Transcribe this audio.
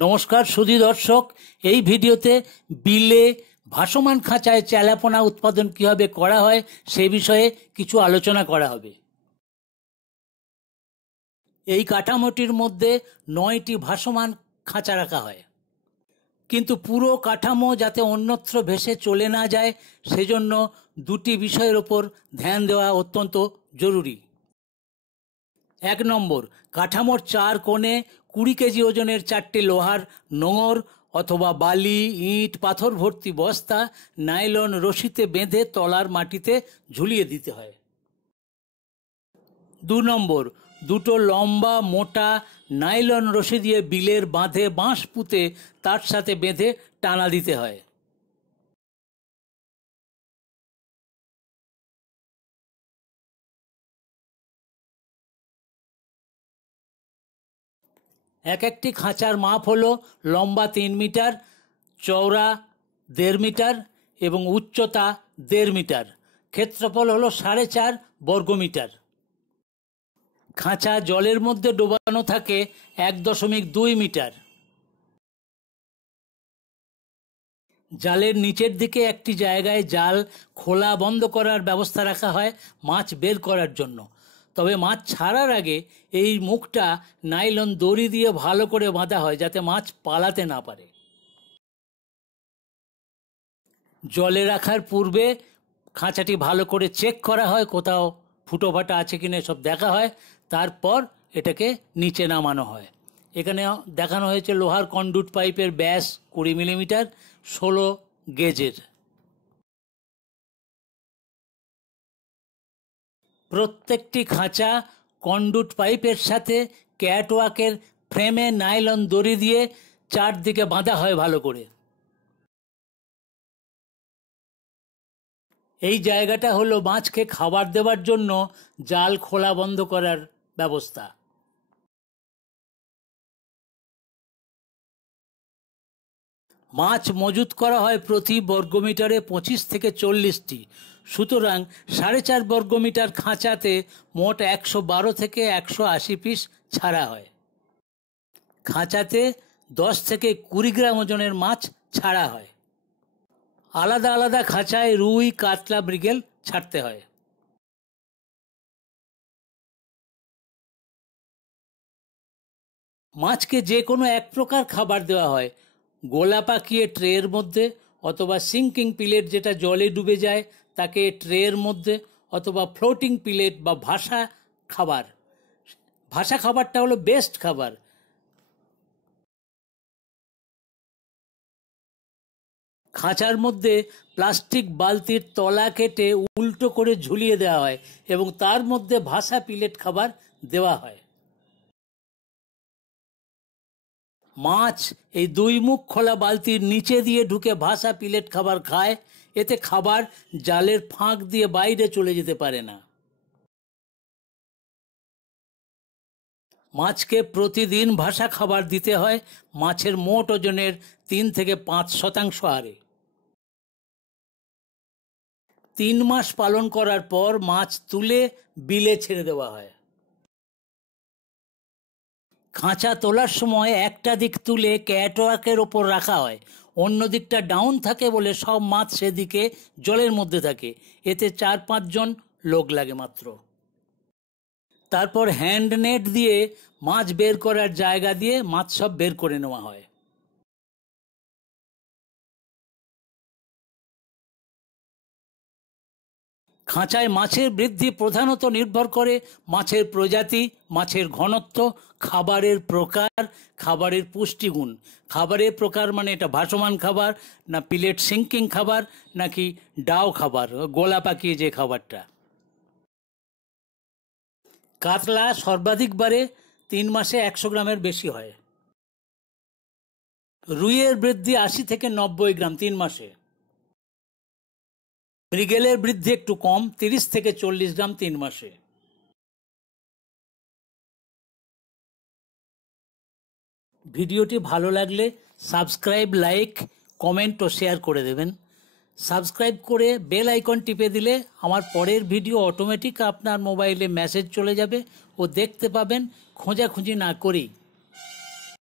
নমস্কার সুধী দর্শক, এই ভিডিওতে বিলে ভাসমান খাঁচায় চালাপোনা উৎপাদন কিভাবে করা হয় সে বিষয়ে কিছু আলোচনা করা হবে। এই কাঠামোটির মধ্যে 9টি ভাসমান খাঁচা রাখা হয়, কিন্তু পুরো কাঠামো যাতে অন্যত্র ভেসে চলে না যায় সেজন্য দুটি বিষয়ের ওপর ধ্যান দেওয়া অত্যন্ত জরুরি। 1 নম্বর, কাঠামোর 4 কোণে 20 কেজি ওজনের 4টি লোহার নোঙর অথবা বালি, ইট, পাথর ভর্তি বস্তা নাইলন রশিতে বেঁধে তলার মাটিতে ঝুলিয়ে দিতে হয়। 2 নম্বর, দুটো লম্বা মোটা নাইলন রশি দিয়ে বিলের বাঁধে বাঁশ পুঁতে তার সাথে বেঁধে টানা দিতে হয়। এক একটি খাঁচার মাপ হলো লম্বা 3 মিটার, চওড়া 1.5 মিটার এবং উচ্চতা 1.5 মিটার। ক্ষেত্রফল হলো 4.5 বর্গমিটার। খাঁচা জলের মধ্যে ডোবানো থাকে 1.2 মিটার। জালের নিচের দিকে একটি জায়গায় জাল খোলা বন্ধ করার ব্যবস্থা রাখা হয় মাছ বের করার জন্য। তবে মাছ ছাড়ার আগে এই মুখটা নাইলন দড়ি দিয়ে ভালো করে বাঁধা হয় যাতে মাছ পালাতে না পারে। জলে রাখার পূর্বে খাঁচাটি ভালো করে চেক করা হয়, কোথাও ফুটো ফাটা আছে কিনা সব দেখা হয়, তারপর এটাকে নিচে নামানো হয়। এখানে দেখানো হয়েছে লোহার কন্ডুইট পাইপের ব্যাস 20 মিলিমিটার 16 গেজের। প্রত্যেকটি খাঁচা কন্ডুইট পাইপের সাথে ক্যাটওয়াকের ফ্রেমে নাইলন দড়ি দিয়ে চারদিকে বাঁধা হয় ভালো করে। এই জায়গাটা হলো মাছকে খাবার দেওয়ার জন্য জাল খোলা বন্ধ করার ব্যবস্থা। মাছ মজুত করা হয় প্রতি বর্গমিটারে 25 থেকে 40টি। সুতরাং 4.5 বর্গমিটার খাঁচাতে মোট 112 থেকে 180 পিস ছাড়া হয়। খাঁচাতে 10 থেকে 20 গ্রাম ওজনের মাছ ছাড়া হয়। আলাদা আলাদা খাঁচায় রুই, কাতলা, মৃগেল ছাড়তে হয়। মাছকে যে কোনো এক প্রকার খাবার দেওয়া হয়, গোলা পাকিয়ে ট্রের মধ্যে, অথবা সিঙ্কিং পিলেট যেটা জলে ডুবে যায় তাকে ট্রের মধ্যে, অথবা ফ্লোটিং পিলেট বা ভাসা খাবার। ভাসা খাবারটা হলো বেস্ট খাবার। খাঁচার মধ্যে প্লাস্টিক বালতির তলা কেটে উল্টো করে ঝুলিয়ে দেওয়া হয় এবং তার মধ্যে ভাসা পিলেট খাবার দেওয়া হয়। মাছ এই 2 মুখ খোলা বালতির নিচে দিয়ে ঢুকে ভাসা পিলেট খাবার খায়। এতে খাবার জালের ফাঁক দিয়ে বাইরে চলে যেতে পারে না। মাছকে প্রতিদিন ভাসা খাবার দিতে হয় মাছের মোট ওজনের 3 থেকে 5% হারে। 3 মাস পালন করার পর মাছ তুলে বিলে ছেড়ে দেওয়া হয়। খাঁচা তোলার সময় একটা দিক তুলে ক্যাটওয়াকের ওপর রাখা হয়, অন্য দিকটা ডাউন থাকে বলে সব মাছ সেদিকে জলের মধ্যে থাকে। এতে 4-5 জন লোক লাগে মাত্র। তারপর হ্যান্ড নেট দিয়ে মাছ বের করার জায়গা দিয়ে মাছ সব বের করে নেওয়া হয়। খাঁচায় মাছের বৃদ্ধি প্রধানত নির্ভর করে মাছের প্রজাতি, মাছের ঘনত্ব, খাবারের প্রকার, খাবারের পুষ্টিগুণ। খাবারের প্রকার মানে এটা ভাসমান খাবার না পিলেট সিঙ্কিং খাবার নাকি ডাও খাবার, গোলা পাকিয়ে যে খাবারটা। কাতলা সর্বাধিক বারে 3 মাসে 100 গ্রামের বেশি হয়। রুইয়ের বৃদ্ধি 80 থেকে 90 গ্রাম 3 মাসে। মৃগেলের বৃদ্ধি একটু কম, 30 থেকে 40 গ্রাম 3 মাসে। ভিডিওটি ভালো লাগলে সাবস্ক্রাইব, লাইক, কমেন্ট ও শেয়ার করে দেবেন। সাবস্ক্রাইব করে বেল আইকন টিপে দিলে আমার পরের ভিডিও অটোমেটিক আপনার মোবাইলে মেসেজ চলে যাবে ও দেখতে পাবেন খোঁজাখুঁজি না করেই।